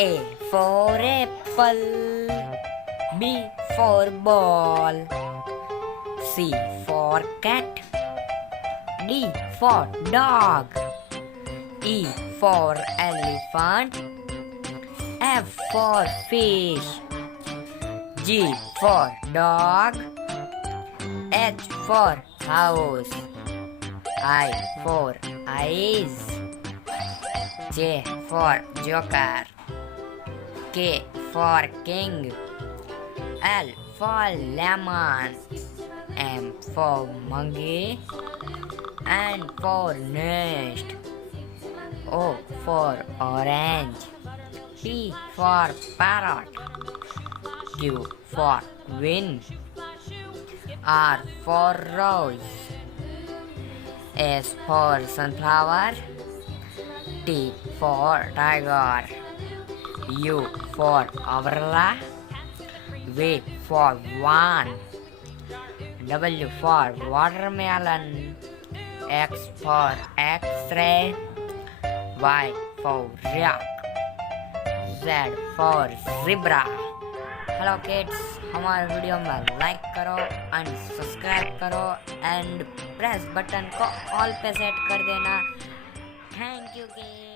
A for apple, B for ball, C for cat, D for dog, E for elephant, F for fish, G for dog, H for house, I for eyes, J for joker, K for king, L for lemon, M for monkey, N for nest, O for orange, P for parrot, Q for queen, R for rose, S for sunflower, T for tiger, U for umbrella, V for van, W for watermelon, X for X-ray, Y for yak, Z for zebra. Hello kids, हमारे video में like करो and subscribe करो and press button को all पे set कर देना। Thank you kids.